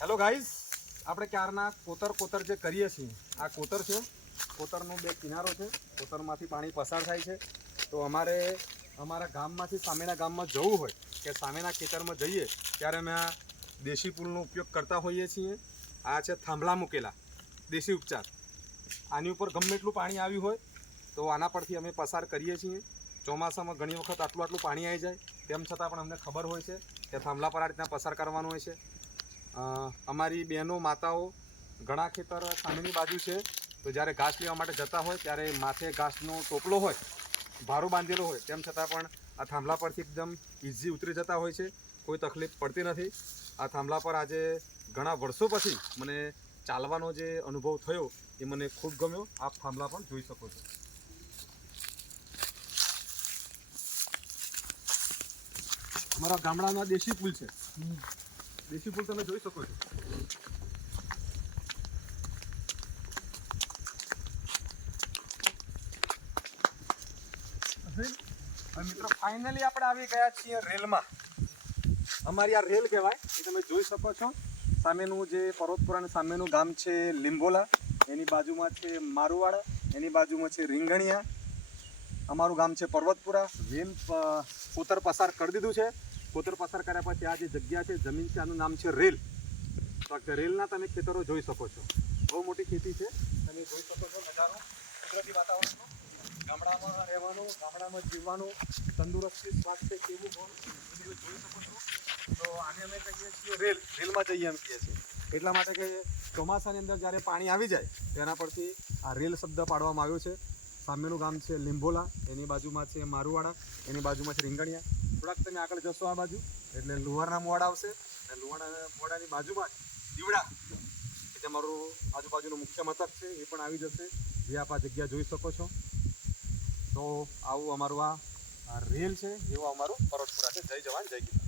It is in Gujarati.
હેલો ગાઈઝ આપણે ક્યારના કોતર કોતર જે કરીએ છીએ, આ કોતર છે. કોતરનો બે કિનારો છે. કોતરમાંથી પાણી પસાર થાય છે. તો અમારે અમારા ગામમાંથી સામેના ગામમાં જવું હોય કે સામેના ખેતરમાં જઈએ, ત્યારે અમે આ દેશી પુલનો ઉપયોગ કરતા હોઈએ છીએ. આ છે થાંભલા મૂકેલા, દેશી ઉપચાર. આની ઉપર ગમે એટલું પાણી આવ્યું હોય, તો આના પરથી અમે પસાર કરીએ છીએ. ચોમાસામાં ઘણી વખત આટલું આટલું પાણી આવી જાય, તેમ છતાં પણ અમને ખબર હોય છે કે થાંભલા પર આ રીતના પસાર કરવાનું હોય છે. અમારી બહેનો, માતાઓ ઘણા ખેતર સામેની બાજુ છે. તો જ્યારે ઘાસ લેવા માટે જતા હોય, ત્યારે માથે ઘાસનો ટોપલો હોય, ભારો બાંધેલો હોય, તેમ છતાં પણ આ થાંભલા પરથી એકદમ ઇઝી ઉતરી જતા હોય છે. કોઈ તકલીફ પડતી નથી. આ થાંભલા પર આજે ઘણા વર્ષો પછી મને ચાલવાનો જે અનુભવ થયો, એ મને ખૂબ ગમ્યો. આપ થાંભલા પણ જોઈ શકો છો. અમારા ગામડાના દેશી પુલ છે. દેશી ફૂલ તમે જોઈ શકો છો મિત્રો ફાઇનલી આપણે આવી ગયા છીએ રેલમાં. અમારી આ રેલ કહેવાય, એ તમે જોઈ શકો છો. સામેનું જે પર્વતપુરાનું સામેનું ગામ છે લીંબોલા, એની બાજુમાં છે મારુવાડા, એની બાજુમાં છે રીંગણિયા. અમારું ગામ છે પર્વતપુરા. રેલ ઉત્તર પસાર કરી દીધું છે. કોતર પસાર કર્યા પછી આ જે જગ્યા છે, જમીન છે, આનું નામ છે રેલ. તો રેલના તમે ખેતરો જોઈ શકો છો. બહુ મોટી ખેતી છે. તમે જોઈ શકો છો નજારો. કુદરતી વાતાવરણનો ગામડામાં રહેવાનું, ગામડામાં જીવવાનું, તંદુરસ્તી, સ્વાસ્થ્ય કેવું બધું જોઈ શકો છો. તો આને અમે કહીએ છીએ રેલ. રેલમાં જઈએ એમ કહીએ છીએ. એટલા માટે કે ચોમાસાની અંદર જ્યારે પાણી આવી જાય, તેના પરથી આ રેલ શબ્દ પાડવામાં આવ્યો છે. સામેનું ગામ છે લીંબોલા, એની બાજુમાં છે મારુવાડા, એની બાજુમાં છે રીંગણિયા. થોડાક તમે આગળ જશો આ બાજુ. એટલે લુહારના મોડ આવશે. અને લુહારના મોડાની બાજુમાં દીવડા, કે જે મારું આજુબાજુનું મુખ્ય મથક છે, એ પણ આવી જશે. જે આપ આ જગ્યા જોઈ શકો છો. તો આવું અમારું આ રેલ છે. એવું અમારું પરોટપુરા છે. જય જવાન, જય કિસાન.